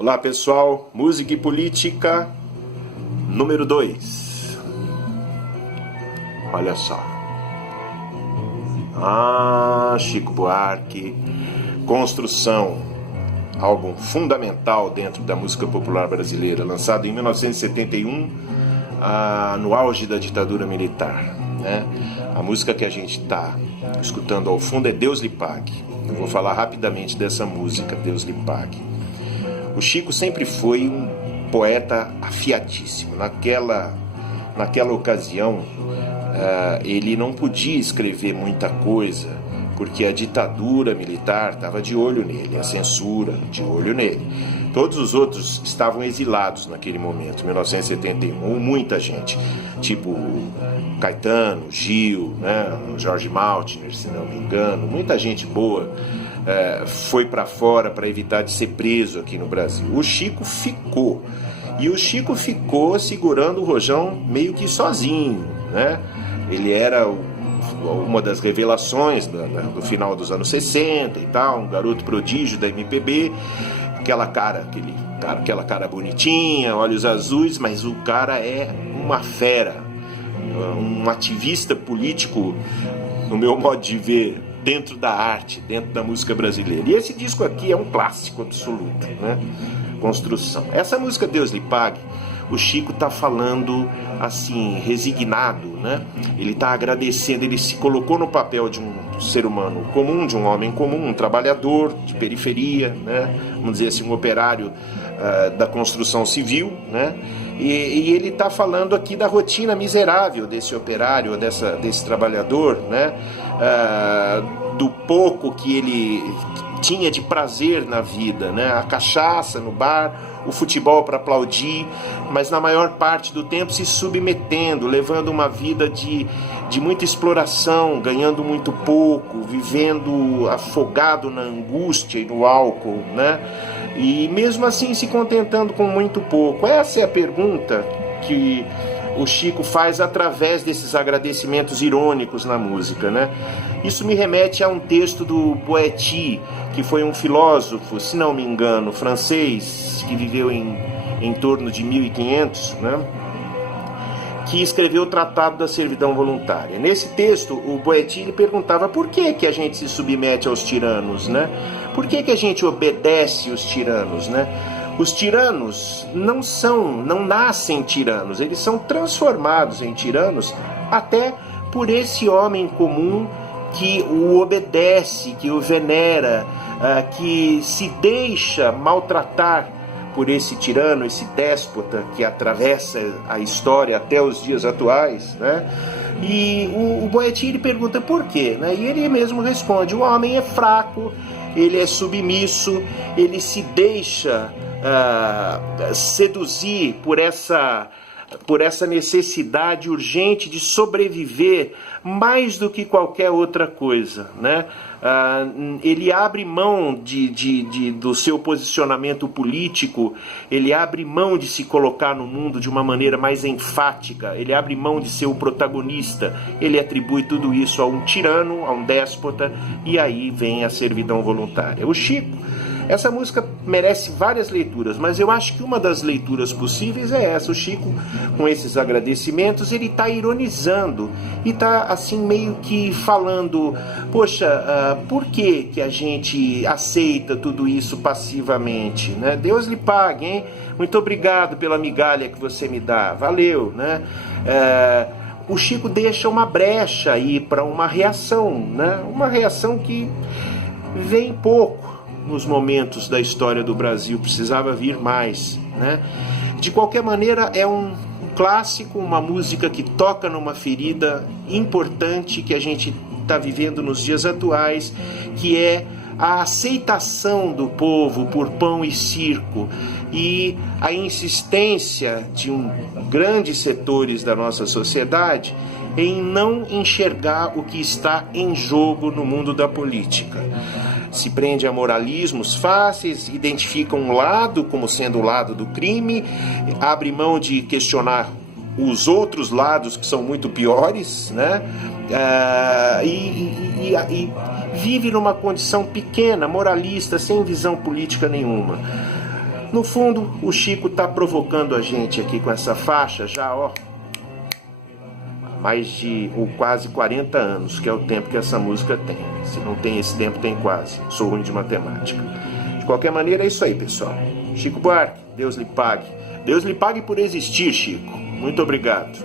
Olá pessoal, música e política número 2. Olha só. Chico Buarque, Construção, álbum fundamental dentro da música popular brasileira, lançado em 1971, no auge da ditadura militar, né? A música que a gente está escutando ao fundo é Deus lhe pague. Eu vou falar rapidamente dessa música, Deus lhe pague. O Chico sempre foi um poeta afiadíssimo. Naquela ocasião, ele não podia escrever muita coisa, porque a ditadura militar estava de olho nele, a censura de olho nele. Todos os outros estavam exilados naquele momento, 1971, muita gente, tipo Caetano, Gil, né, Jorge Maltner, se não me engano, muita gente boa foi para fora para evitar de ser preso aqui no Brasil. O Chico ficou, e o Chico ficou segurando o rojão meio que sozinho, né? Ele era uma das revelações do final dos anos 60 e tal, um garoto prodígio da MPB, aquela cara bonitinha, olhos azuis, mas o cara é uma fera, um ativista político, no meu modo de ver, dentro da arte, dentro da música brasileira. E esse disco aqui é um clássico absoluto, né? Construção. Essa música Deus lhe pague, o Chico está falando assim, resignado, né? Ele está agradecendo, ele se colocou no papel de um ser humano comum, de um homem comum, um trabalhador de periferia, né? Vamos dizer assim, um operário da construção civil, né? E ele está falando aqui da rotina miserável desse operário, desse trabalhador, né? Do pouco que ele tinha de prazer na vida, né? A cachaça no bar, o futebol para aplaudir, mas na maior parte do tempo se submetendo, levando uma vida de muita exploração, ganhando muito pouco, vivendo afogado na angústia e no álcool, né? E mesmo assim se contentando com muito pouco. Essa é a pergunta que o Chico faz através desses agradecimentos irônicos na música, né? Isso me remete a um texto do Boétie, que foi um filósofo, se não me engano, francês, que viveu em torno de 1500, né? Que escreveu o Tratado da Servidão Voluntária. Nesse texto, o Boétie perguntava por que a gente se submete aos tiranos, né? Por que a gente obedece os tiranos, né? Os tiranos não nascem tiranos, eles são transformados em tiranos até por esse homem comum que o obedece, que o venera, que se deixa maltratar por esse tirano, esse déspota que atravessa a história até os dias atuais, né? E o Boétie pergunta por quê, né? E ele mesmo responde: o homem é fraco, ele é submisso, ele se deixa seduzir por essa necessidade urgente de sobreviver mais do que qualquer outra coisa, né? Ele abre mão do seu posicionamento político, ele abre mão de se colocar no mundo de uma maneira mais enfática, ele abre mão de ser o protagonista, ele atribui tudo isso a um tirano, a um déspota, e aí vem a servidão voluntária. O Chico, essa música merece várias leituras, mas eu acho que uma das leituras possíveis é essa. O Chico, com esses agradecimentos, ele está ironizando e está assim meio que falando: poxa, por que a gente aceita tudo isso passivamente, né? Deus lhe pague, hein? Muito obrigado pela migalha que você me dá, valeu, né? O Chico deixa uma brecha aí para uma reação, né? Uma reação que vem pouco nos momentos da história do Brasil, precisava vir mais, né? De qualquer maneira, é um clássico, uma música que toca numa ferida importante que a gente está vivendo nos dias atuais, que é a aceitação do povo por pão e circo e a insistência de grandes setores da nossa sociedade em não enxergar o que está em jogo no mundo da política. Se prende a moralismos fáceis, identifica um lado como sendo o lado do crime, abre mão de questionar os outros lados que são muito piores, né? E vive numa condição pequena, moralista, sem visão política nenhuma. No fundo, o Chico está provocando a gente aqui com essa faixa já, ó, mais de ou quase 40 anos, que é o tempo que essa música tem. Se não tem esse tempo, tem quase. Sou ruim de matemática. De qualquer maneira, é isso aí, pessoal. Chico Buarque, Deus lhe pague. Deus lhe pague por existir, Chico. Muito obrigado.